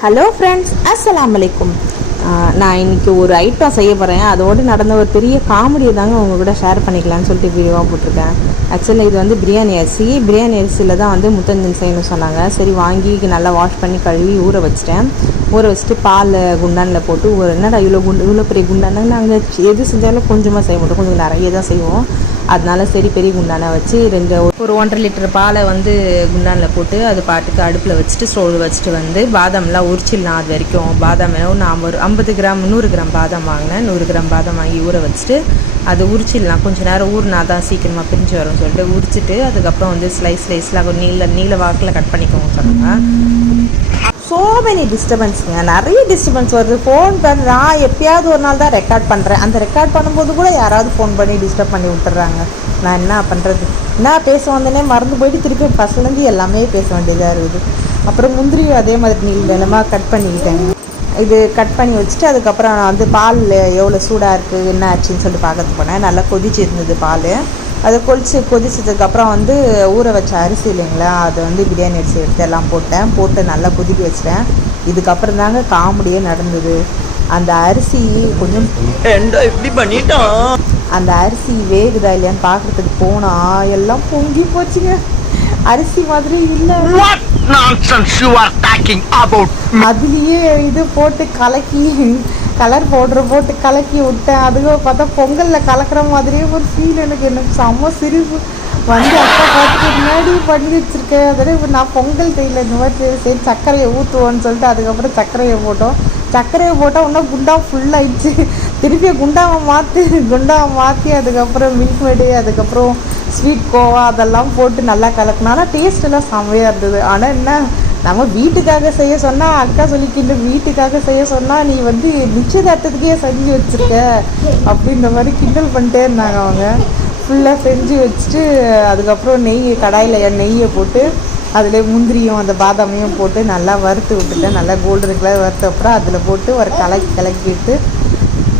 Hello friends, அஸ்ஸலாமு அலைக்கும். நான் இன்றைக்கி ஒரு ஐட்டம் செய்ய போகிறேன். அதோடு நடந்த ஒரு பெரிய காமெடியை தாங்க உங்கள் கூட ஷேர் பண்ணிக்கலான்னு சொல்லிட்டு வீடியோவாக போட்டிருக்கேன். ஆக்சுவலி இது வந்து பிரியாணி அரிசியில் தான் வந்து முத்தஞ்சன் செய்யணும்னு சொன்னாங்க. சரி வாங்கி நல்லா வாஷ் பண்ணி கழுவி ஊற வச்சுட்டு பால் குண்டானில் போட்டு என்னடா இவ்வளோ பெரிய குண்டான நாங்கள் எது செஞ்சாலும் கொஞ்சமாக செய்ய மாட்டோம், கொஞ்சம் நிறைய தான் செய்வோம். அதனால சரி பெரிய குண்டானை வச்சு ஒரு 1.5 லிட்டர் பாலை வந்து குண்டானில் போட்டு அது பாட்டுக்கு அடுப்பில் வச்சுட்டு ஸ்டோவ் வச்சுட்டு வந்து பாதாம்லாம் உரிச்சிடலாம். அது வரைக்கும் பாதாம் நான் ஒரு 50 கிராம் 100 கிராம் பாதாம் வாங்கினேன். 100 கிராம் பாதாம் வாங்கி ஊற வச்சுட்டு அது உரிச்சிடலாம். கொஞ்சம் நேரம் ஊறினா தான் சீக்கிரமாக பிரிஞ்சு வரும்னு சொல்லிட்டு உரிச்சிட்டு அதுக்கப்புறம் வந்து ஸ்லைஸ்லாம் நீல வாக்கில் கட் பண்ணிக்கோங்க சொன்னாங்க. ஸோ மெனி டிஸ்டர்பன்ஸுங்க, நிறைய டிஸ்டர்பன்ஸ் வருது. ஃபோன் நான் எப்பயாவது ஒரு நாள் தான் ரெக்கார்ட் பண்ணுறேன். அந்த ரெக்கார்ட் பண்ணும்போது கூட யாராவது ஃபோன் பண்ணி டிஸ்டர்ப் பண்ணி விட்டுறாங்க. நான் என்ன பண்ணுறது? என்ன பேச வந்தேனே மறந்து போயிட்டு திருப்பி ஃபஸ்ட்லேருந்து எல்லாமே பேச வேண்டியதாக இருக்குது. அப்புறம் முந்திரி அதே மாதிரி நிலமாக கட் பண்ணிக்கிட்டேங்க. இது கட் பண்ணி வச்சுட்டு அதுக்கப்புறம் நான் வந்து பால் எவ்வளோ சூடாக இருக்குது என்ன ஆச்சுன்னு சொல்லிட்டு பார்க்கறது போனேன். நல்லா கொதிச்சு இருந்தது பால். அதை கொதிச்சதுக்கப்புறம் வந்து ஊற வச்ச அரிசி இல்லைங்களா, அதை வந்து பிரியாணி அரிசி எடுத்து எல்லாம் போட்டு நல்லா கொதிக்க வச்சிட்டேன். இதுக்கப்புறம் தாங்க காமெடியே நடந்தது. அந்த அரிசி கொஞ்சம் இப்படி பண்ணிட்டோம். அந்த அரிசி வேகுதா இல்லையான்னு பார்க்குறதுக்கு போனால் எல்லாம் பொங்கி போச்சுங்க. அரிசி மாதிரி இல்லை. அதுலேயே இது போட்டு கலர் பவுடர் போட்டு கலக்கி விட்டேன். அதுவும் பார்த்தா பொங்கலில் கலக்கிற மாதிரியே ஒரு ஃபீல். எனக்கு செம்ம சிரிப்பு வந்து அப்பா பார்த்துட்டு முன்னாடி பண்ணி வச்சுருக்கேன். அதோட இப்போ நான் பொங்கல் கையில் இந்த மாதிரி சரி சர்க்கரையை ஊற்றுவோன்னு சொல்லிட்டு அதுக்கப்புறம் சர்க்கரையை போட்டால் இன்னும் குண்டா ஃபுல்லாகிடுச்சு. திருப்பி குண்டாவை மாற்றி அதுக்கப்புறம் மில்க் மேடு அதுக்கப்புறம் ஸ்வீட் கோவா அதெல்லாம் போட்டு நல்லா கலக்கணும். ஆனால் டேஸ்ட்டெல்லாம் செம்மையாக இருந்தது. ஆனால் என்ன நம்ம வீட்டுக்காக செய்ய சொன்னால் அக்கா சொல்லிக்கிட்டு வீட்டுக்காக செய்ய சொன்னால் நீ வந்து நிச்சயதார்த்தத்துக்கே செஞ்சு வச்சுருக்க அப்படின்ற மாதிரி கிண்டல் பண்ணிட்டே இருந்தாங்க. அவங்க ஃபுல்லாக செஞ்சு வச்சுட்டு அதுக்கப்புறம் கடாயில் நெய்யை போட்டு அதில் முந்திரியும் அந்த பாதாமையும் போட்டு நல்லா வறுத்து விட்டுட்டேன். நல்லா கோல்டன் கலர் வறுத்த அப்புறம் அதில் போட்டு ஒரு கிளக்கிட்டு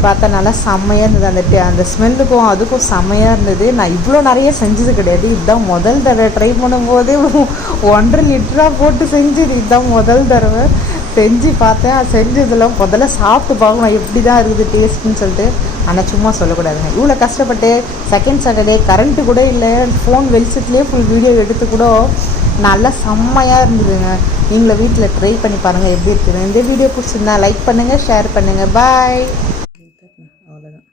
பார்த்தா நல்லா செம்மையாக இருந்தது. அந்த ஸ்மெல்லுக்கும் அதுக்கும் செம்மையாக இருந்தது. நான் இவ்வளோ நிறைய செஞ்சது கிடையாது. இதுதான் முதல் தடவை ட்ரை பண்ணும்போதே 1.5 லிட்டராக போட்டு செஞ்சது. இதுதான் முதல் தடவை செஞ்சு பார்த்தேன். செஞ்சதெல்லாம் முதல்ல சாப்பிட்டு பார்க்கணும் எப்படி தான் இருக்குது டேஸ்ட்டுன்னு சொல்லிட்டு. ஆனால் சும்மா சொல்லக்கூடாதுங்க. இவ்வளோ கஷ்டப்பட்டு செகண்ட் சாட்டர்டே கரண்ட்டு கூட இல்லை, ஃபோன் வெளிச்சத்துலேயே ஃபுல் வீடியோ எடுத்து கூட நல்லா செம்மையாக இருந்ததுங்க. நீங்களும் வீட்டில் ட்ரை பண்ணி பாருங்கள் எப்படி இருக்குது. இந்த வீடியோ பிடிச்சிருந்தா லைக் பண்ணுங்கள், ஷேர் பண்ணுங்கள். பாய். அவ்வளோதான்.